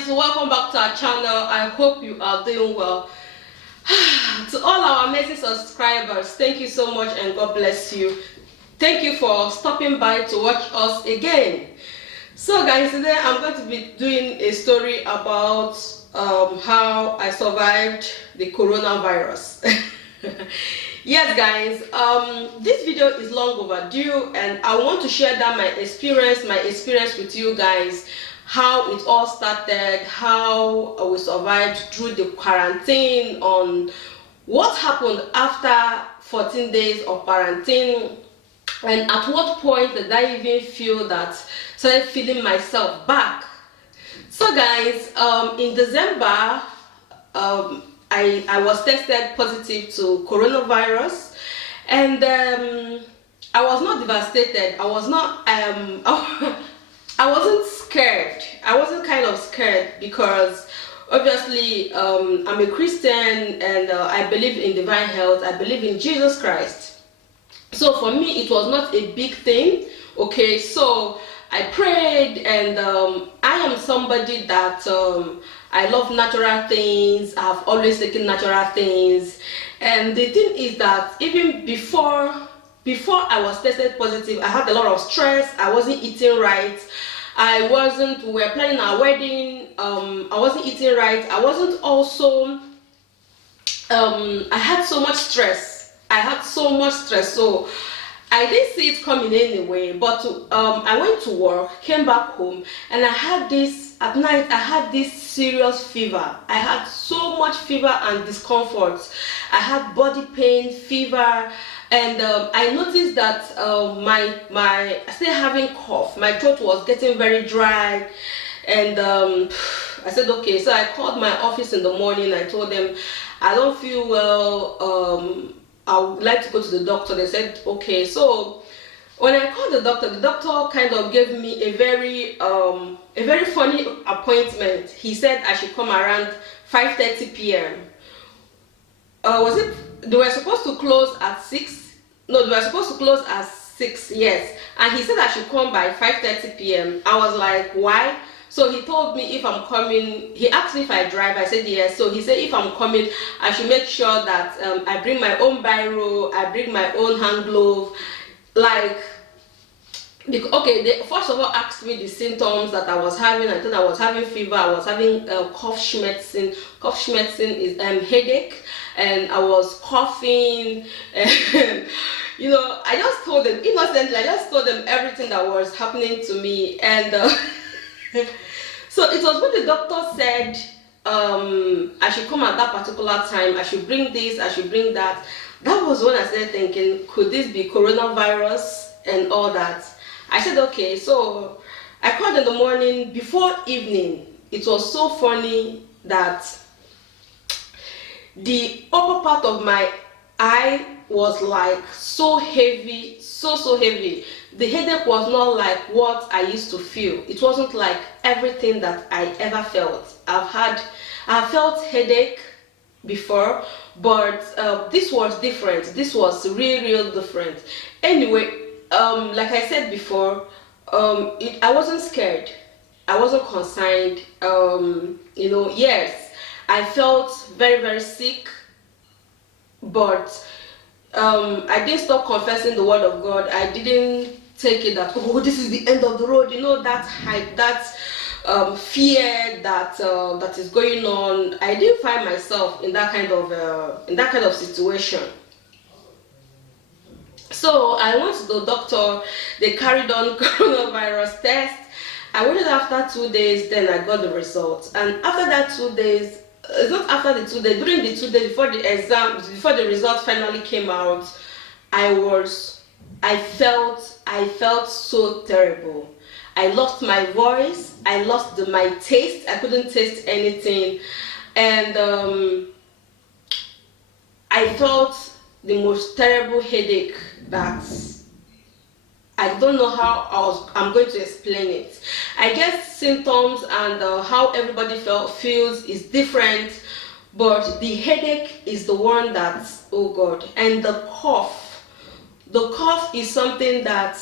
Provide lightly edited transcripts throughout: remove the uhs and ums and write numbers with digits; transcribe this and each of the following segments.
guys, welcome back to our channel. I hope you are doing well. To all our amazing subscribers, thank you so much and God bless you. Thank you for stopping by to watch us again. So guys, today I'm going to be doing a story about how I survived the coronavirus. Yes guys, this video is long overdue and I want to share that my experience with you guys, how it all started, how we survived through the quarantine, on what happened after 14 days of quarantine, and at what point did I even feel that started feeling myself back. So guys, in December, I was tested positive to coronavirus, and I was not devastated. I was not I wasn't scared. I wasn't kind of scared because obviously I'm a Christian and I believe in divine health. I believe in Jesus Christ. So for me it was not a big thing. Okay, so I prayed, and I am somebody that I love natural things. I've always taken natural things, and the thing is that even before I was tested positive, I had a lot of stress. I wasn't eating right. We were planning our wedding. I wasn't eating right. I wasn't also, I had so much stress. So I didn't see it coming anyway, but I went to work, came back home, and at night I had this serious fever. I had so much fever and discomfort. I had body pain, fever, and I noticed that I still having cough. My throat was getting very dry, and I said okay. So I called my office in the morning. I told them I don't feel well. I would like to go to the doctor. They said okay. So when I called the doctor kind of gave me a very funny appointment. He said I should come around 5:30 p.m. They were supposed to close at 6. No, they were supposed to close at 6, yes. And he said I should come by 5:30 p.m. I was like, why? So he told me if I'm coming, he asked me if I drive. I said yes. So he said if I'm coming, I should make sure that I bring my own biro, I bring my own hand glove. Like, okay, they first of all asked me the symptoms that I was having. I thought I was having fever, I was having Kopfschmerzen. Kopfschmerzen is headache, and I was coughing, and you know, I just told them innocently. I just told them everything that was happening to me, and so it was when the doctor said I should come at that particular time. I should bring this, I should bring that. That was when I started thinking, could this be coronavirus and all that? I said okay. So I called in the morning before evening. It was so funny that the upper part of my eye was like so heavy, so heavy. The headache was not like what I used to feel. It wasn't like everything that I ever felt. I felt headache before, but this was different. This was real different. Anyway, like I said before, I wasn't scared. I wasn't concerned. You know, yes, I felt very sick, but I didn't stop confessing the word of God. I didn't take it that, oh, this is the end of the road. You know, that hype, that fear that is going on. I didn't find myself in that kind of situation. So I went to the doctor. They carried on coronavirus test. I waited after 2 days, then I got the results. And after that 2 days, it's not after the 2 days, during the 2 days before the exam, before the results finally came out, I felt so terrible. I lost my voice, I lost my taste. I couldn't taste anything, and I felt the most terrible headache that I don't know how I'm going to explain it. I guess symptoms and how everybody feels is different, but the headache is the one that, oh God. And the cough is something that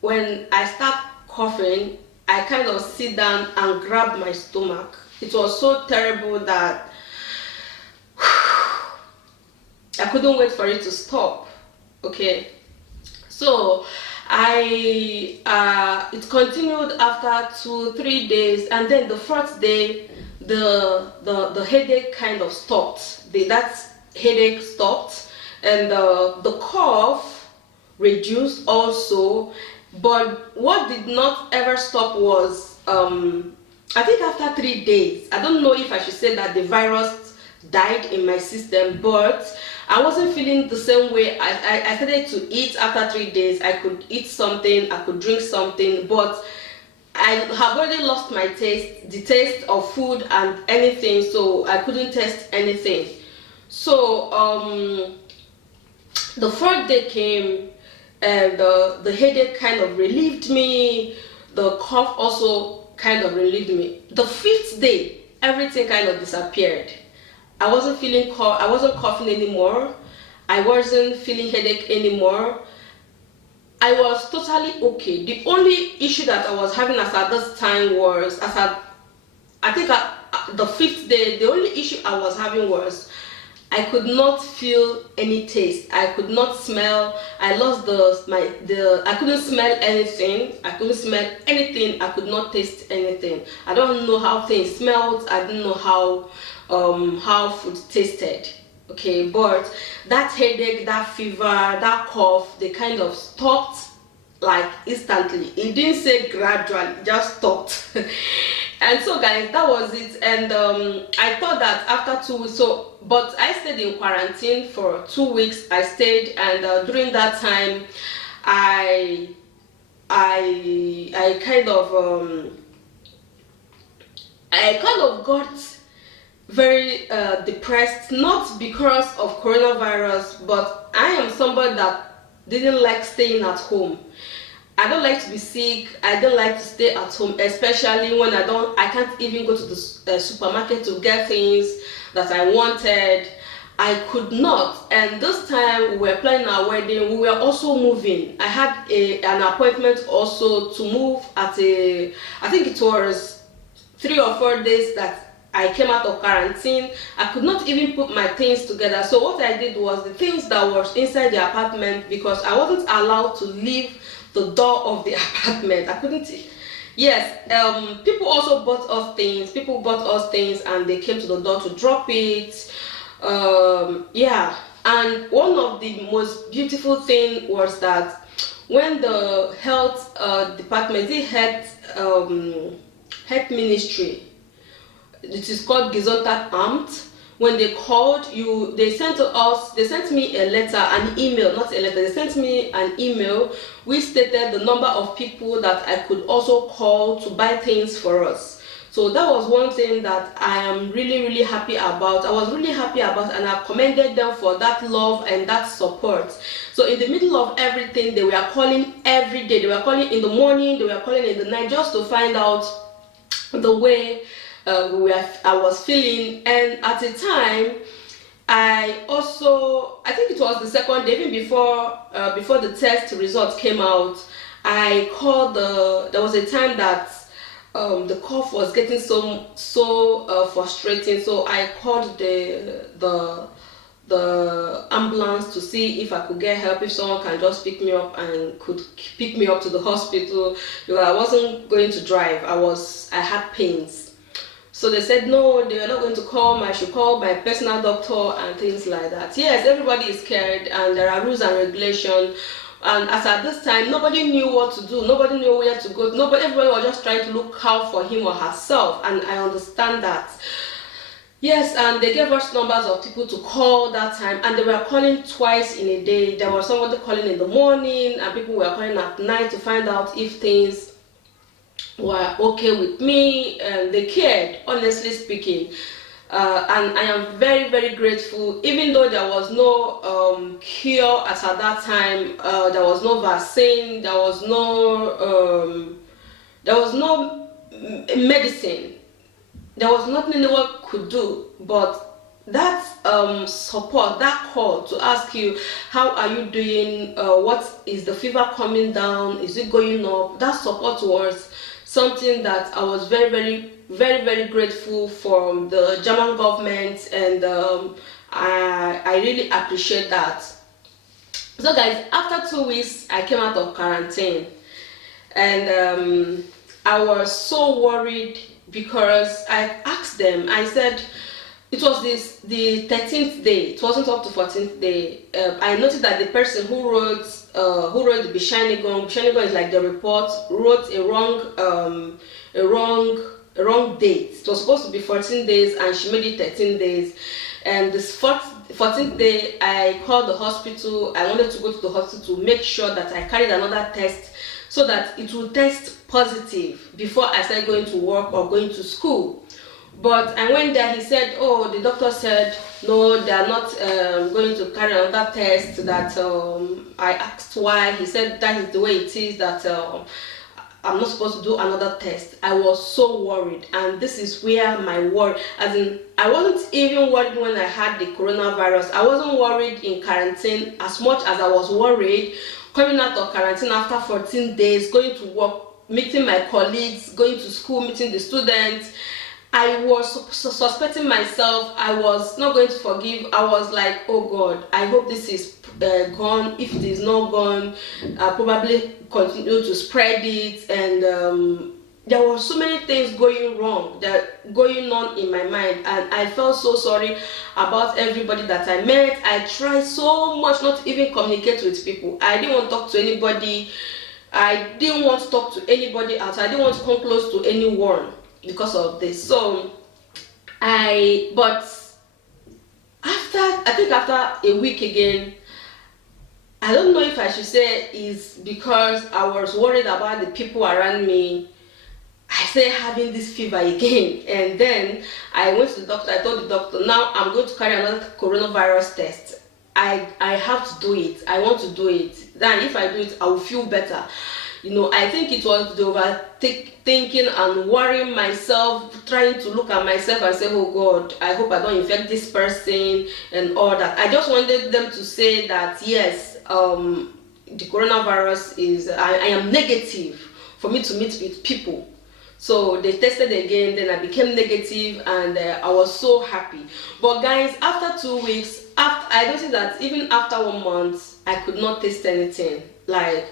when I start coughing, I kind of sit down and grab my stomach. It was so terrible that I couldn't wait for it to stop. Okay, so it continued after 2-3 days, and then the fourth day the headache kind of stopped. That headache stopped, and the cough reduced also. But what did not ever stop was I think after 3 days, I don't know if I should say that the virus died in my system, but I wasn't feeling the same way. I started to eat after 3 days. I could eat something, I could drink something, but I have already lost my taste, the taste of food and anything, so I couldn't taste anything. So the fourth day came, and the headache kind of relieved me. The cough also kind of relieved me. The fifth day, everything kind of disappeared. I wasn't coughing anymore. I wasn't feeling headache anymore. I was totally okay. The only issue that I was having as at this time was, the fifth day, the only issue I was having was I could not feel any taste. I could not smell. I lost I couldn't smell anything. I couldn't smell anything. I could not taste anything. I don't know how things smelled. I didn't know how food tasted. Okay, but that headache, that fever, that cough, they kind of stopped like instantly. It didn't say gradually, it just stopped. And so guys, that was it. And I thought that after 2 weeks, but I stayed in quarantine for 2 weeks. I stayed, and during that time I kind of got very depressed, not because of coronavirus, but I am somebody that didn't like staying at home. I don't like to be sick. I don't like to stay at home, especially when I can't even go to the supermarket to get things that I wanted. I could not. And this time we were planning our wedding. We were also moving. I had an appointment also to move I think it was 3 or 4 days that I came out of quarantine. I could not even put my things together. So what I did was, the things that were inside the apartment, because I wasn't allowed to leave the door of the apartment. I couldn't. Yes, people also bought us things. People bought us things, and they came to the door to drop it. Yeah, and one of the most beautiful thing was that when the health department, the health ministry, it is called Gesundheitsamt. When they called you, they sent me a letter, an email, not a letter. They sent me an email which stated the number of people that I could also call to buy things for us. So that was one thing that I am really, really happy about. I was really happy about, and I commended them for that love and that support. So in the middle of everything, they were calling every day. They were calling in the morning, they were calling in the night, just to find out the way I was feeling. And at the time, I think it was the second day, even before the test results came out, I called there was a time that the cough was getting so frustrating, so I called the ambulance to see if I could get help, if someone can just pick me up and could pick me up to the hospital, because I wasn't going to drive. I had pains. So they said no, they were not going to come. I should call my personal doctor and things like that. Yes, everybody is scared, and there are rules and regulations. And as at this time, nobody knew what to do. Nobody knew where to go. Everybody was just trying to look out for him or herself, and I understand that. Yes, and they gave us numbers of people to call that time, and they were calling twice in a day. There was somebody calling in the morning, and people were calling at night to find out if things were okay with me, and they cared, honestly speaking. And I am very, very grateful. Even though there was no cure as at that time, there was no vaccine, there was no medicine, there was nothing anyone could do, but that support, that call to ask you, how are you doing, what is the fever coming down, is it going up, that support was something that I was very grateful from the German government, and I really appreciate that. So guys, after 2 weeks I came out of quarantine, and I was so worried because I asked them, I said, it was the 13th day, it wasn't up to 14th day. I noticed that the person who wrote the Bescheinigung is like the report, wrote a wrong date. It was supposed to be 14 days and she made it 13 days. And this 14th day, I called the hospital. I wanted to go to the hospital to make sure that I carried another test so that it will test positive before I started going to work or going to school. But I went there, he said, oh, the doctor said, no, they are not going to carry another test. That I asked why. He said that is the way it is, that I'm not supposed to do another test. I was so worried, and this is where my worry, as in, I wasn't even worried when I had the coronavirus. I wasn't worried in quarantine as much as I was worried coming out of quarantine after 14 days, going to work, meeting my colleagues, going to school, meeting the students. I was suspecting myself. I was not going to forgive. I was like, oh God, I hope this is gone. If it is not gone, I'll probably continue to spread it. And there were so many things going on in my mind, and I felt so sorry about everybody that I met. I tried so much not to even communicate with people. I didn't want to talk to anybody. I didn't want to talk to anybody else. I didn't want to come close to anyone because of this. So but after a week again, I don't know if I should say is because I was worried about the people around me, I started having this fever again. And then I went to the doctor. I told the doctor, now I'm going to carry another coronavirus test. I have to do it. I want to do it. Then if I do it, I will feel better. You know, I think it was the overthinking and worrying myself, trying to look at myself and say, oh God, I hope I don't infect this person and all that. I just wanted them to say that, yes, the coronavirus is, I am negative for me to meet with people. So they tested again, then I became negative, and I was so happy. But guys, after 2 weeks, I noticed that even after 1 month, I could not taste anything. Like,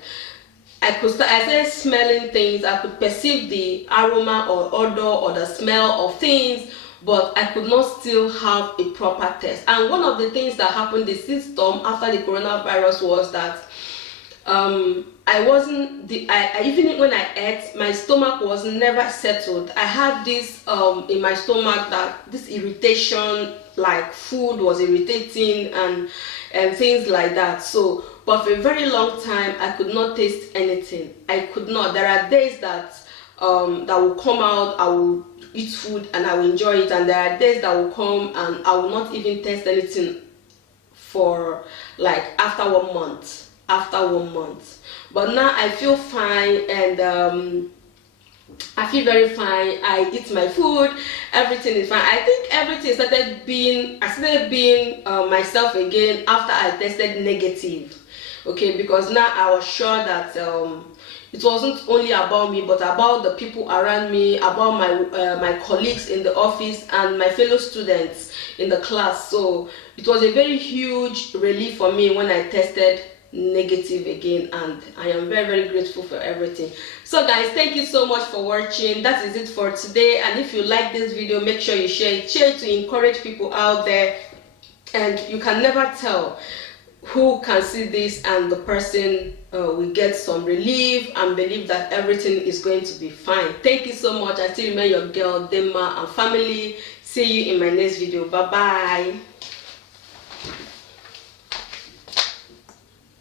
I started smelling things. I could perceive the aroma or odor or the smell of things, but I could not still have a proper test. And one of the things that happened, the symptom after the coronavirus, was that even when I ate, my stomach was never settled. I had this in my stomach, that this irritation, like food was irritating and things like that. So, but for a very long time, I could not taste anything. I could not. There are days that will come out, I will eat food and I will enjoy it, and there are days that will come and I will not even taste anything for like after 1 month. But now I feel fine, and I feel very fine. I eat my food, everything is fine. I think everything started being myself again after I tested negative. Okay, because now I was sure that it wasn't only about me, but about the people around me, about my colleagues in the office and my fellow students in the class. So it was a very huge relief for me when I tested negative again, and I am very grateful for everything. So guys, thank you so much for watching. That is it for today, and if you like this video, make sure you share it to encourage people out there. And you can never tell who can see this and the person will get some relief and believe that everything is going to be fine. Thank you so much. I still remain your girl Dema and family. See you in my next video. Bye bye.